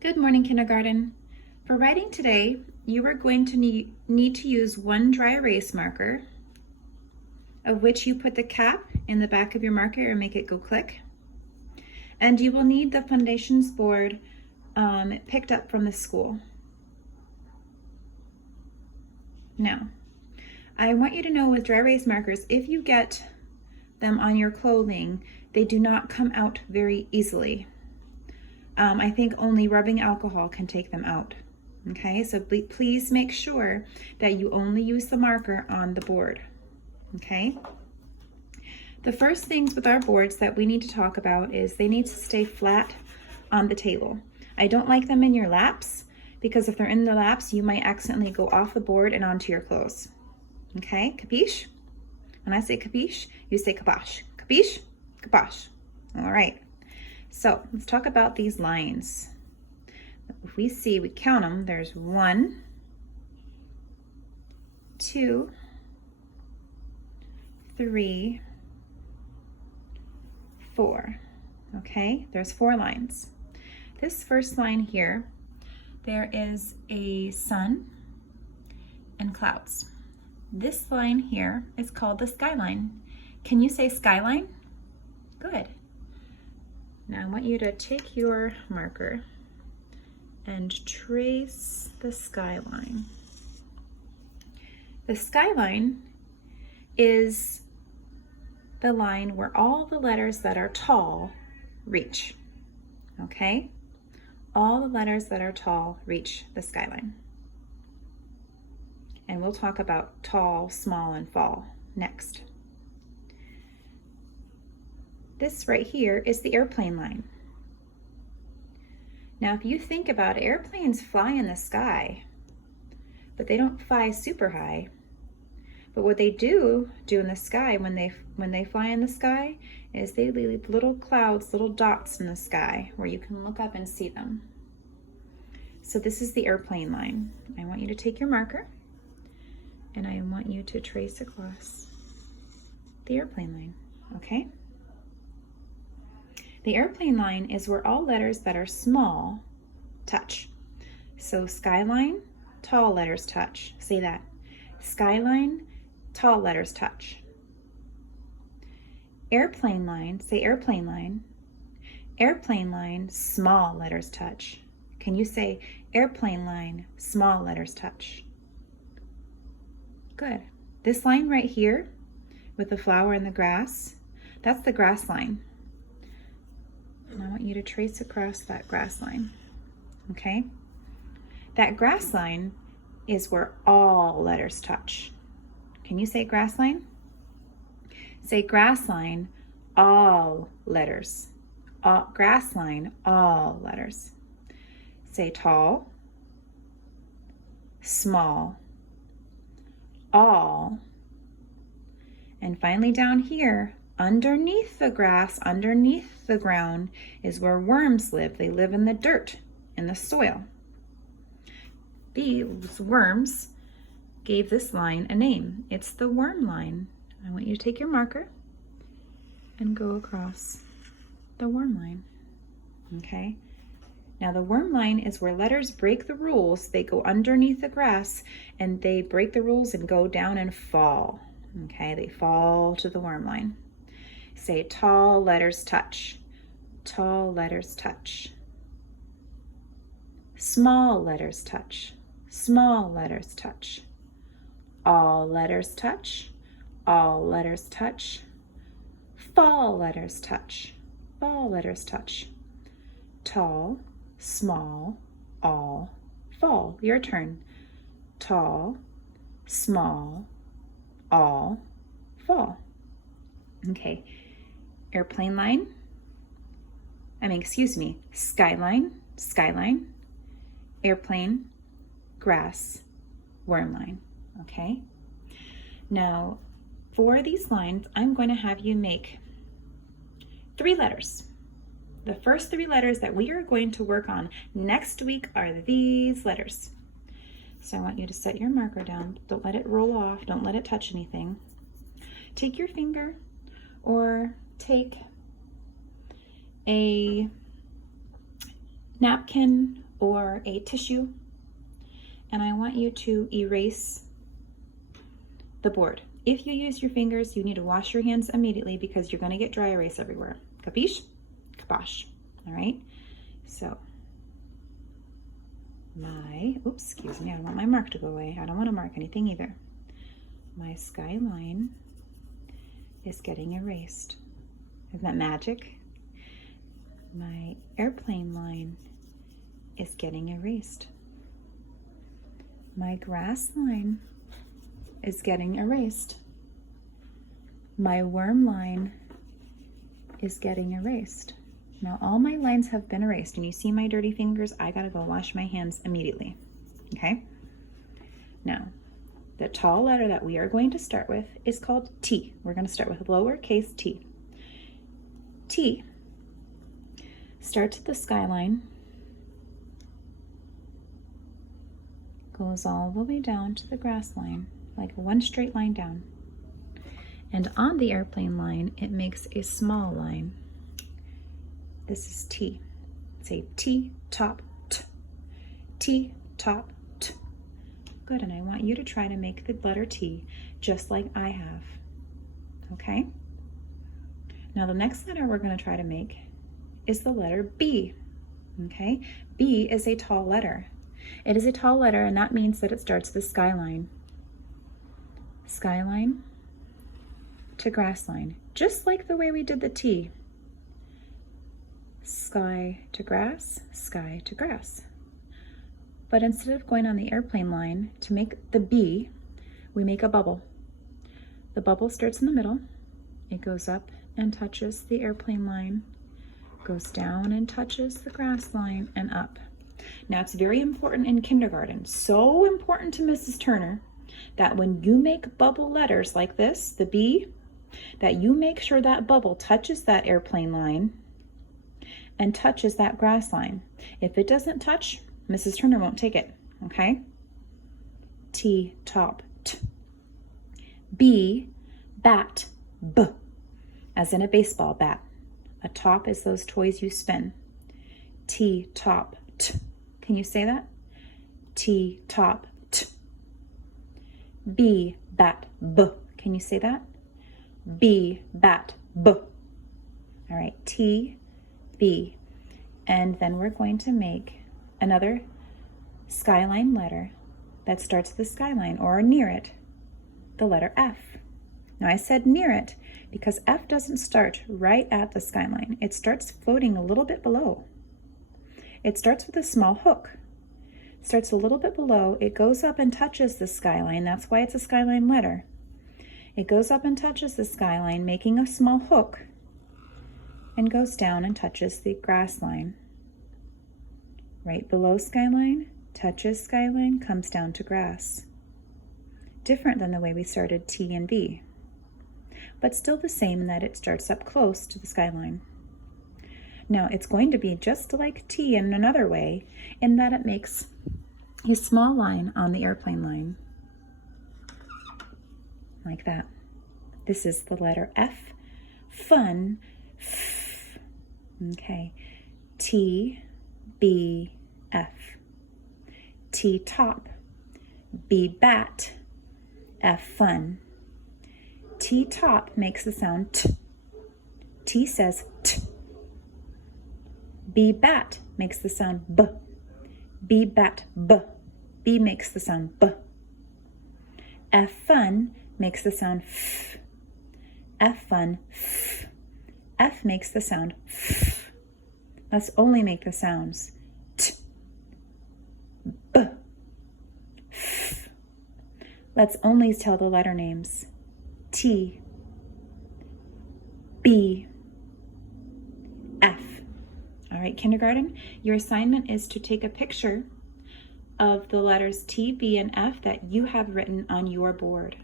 Good morning, kindergarten. For writing today, you are going to need to use one dry erase marker, of which you put the cap in the back of your marker and make it go click. And you will need the Fundations board picked up from the school. Now, I want you to know with dry erase markers, if you get them on your clothing, they do not come out very easily. I think only rubbing alcohol can take them out. Okay, so please make sure that you only use the marker on the board. Okay, the first things with our boards that we need to talk about is they need to stay flat on the table. I don't like them in your laps because if they're in the laps, you might accidentally go off the board and onto your clothes. Okay, capiche? When I say capiche, you say kaposh. Capiche? Kaposh. All right. So let's talk about these lines. If we count them, there's 1, 2, 3, 4. Okay, there's 4 lines. This first line here, there is a sun and clouds. This line here is called the skyline. Can you say skyline? Good. Now I want you to take your marker and trace the skyline. The skyline is the line where all the letters that are tall reach. Okay? All the letters that are tall reach the skyline. And we'll talk about tall, small, and fall next. This right here is the airplane line. Now, if you think about it, airplanes fly in the sky, but they don't fly super high. But what they do in the sky when they fly in the sky is they leave little clouds, little dots in the sky where you can look up and see them. So this is the airplane line. I want you to take your marker and I want you to trace across the airplane line, okay? The airplane line is where all letters that are small touch. So skyline, tall letters touch. Say that. Skyline, tall letters touch. Airplane line, say airplane line. Airplane line, small letters touch. Can you say airplane line, small letters touch? Good. This line right here with the flower and the grass, that's the grass line. And I want you to trace across that grass line, okay? That grass line is where all letters touch. Can you say grass line? Say grass line, all letters. Grass line, all letters. Say tall, small, all, and finally down here, underneath the grass, underneath the ground, is where worms live. They live in the dirt, in the soil. These worms gave this line a name. It's the worm line. I want you to take your marker and go across the worm line, okay? Now the worm line is where letters break the rules. They go underneath the grass and they break the rules and go down and fall, okay? They fall to the worm line. Say tall letters touch. Tall letters touch. Small letters touch. Small letters touch. All letters touch. All letters touch. Fall letters touch. Fall letters touch. Tall, small, all, fall. Your turn. Tall, small, all, fall. Okay. Airplane line, skyline, skyline, airplane, grass, worm line, okay? Now, for these lines, I'm going to have you make 3 letters. The first 3 letters that we are going to work on next week are these letters. So I want you to set your marker down. Don't let it roll off. Don't let it touch anything. Take your finger or take a napkin or a tissue, and I want you to erase the board. If you use your fingers, you need to wash your hands immediately because you're going to get dry erase everywhere. Capiche? Kabosh. All right. So excuse me, I don't want my mark to go away. I don't want to mark anything either. My skyline is getting erased. Isn't that magic? My airplane line is getting erased. My grass line is getting erased. My worm line is getting erased. Now all my lines have been erased, and you see my dirty fingers. I gotta go wash my hands immediately. Okay? Now, the tall letter that we are going to start with is called T. We're going to start with lowercase t. T starts at the skyline, goes all the way down to the grass line, like one straight line down. And on the airplane line, it makes a small line. This is T. Say T, top, T. T, top, T. Good, and I want you to try to make the letter T just like I have. Okay? Now the next letter we're going to try to make is the letter B. Okay? B is a tall letter. It is a tall letter, and that means that it starts with skyline. Skyline to grass line, just like the way we did the T. Sky to grass, sky to grass. But instead of going on the airplane line, to make the B, we make a bubble. The bubble starts in the middle. It goes up and touches the airplane line, goes down and touches the grass line, and up. Now it's very important in kindergarten, so important to Mrs. Turner, that when you make bubble letters like this, the B, that you make sure that bubble touches that airplane line and touches that grass line. If it doesn't touch, Mrs. Turner won't take it, okay? T, top, T. B, bat, B, as in a baseball bat. A top is those toys you spin. T, top, T. Can you say that? T, top, T. B, bat, B. Can you say that? B, bat, B. All right, T, B. And then we're going to make another skyline letter that starts with the skyline, or near it, the letter F. Now I said near it because F doesn't start right at the skyline. It starts floating a little bit below. It starts with a small hook. It starts a little bit below. It goes up and touches the skyline. That's why it's a skyline letter. It goes up and touches the skyline, making a small hook, and goes down and touches the grass line. Right below skyline, touches skyline, comes down to grass. Different than the way we started T and B, but still the same in that it starts up close to the skyline. Now it's going to be just like T in another way, in that it makes a small line on the airplane line, like that. This is the letter F, fun, F. Okay, T, B, F. T, top, B, bat, F, fun. T, top makes the sound T. T says T. B, bat makes the sound B. B, bat, B. B makes the sound B. F, fun makes the sound F. F, fun, F. F makes the sound F. Let's only make the sounds T, B, F. Let's only tell the letter names T, B, F. All right, kindergarten, your assignment is to take a picture of the letters T, B, and F that you have written on your board.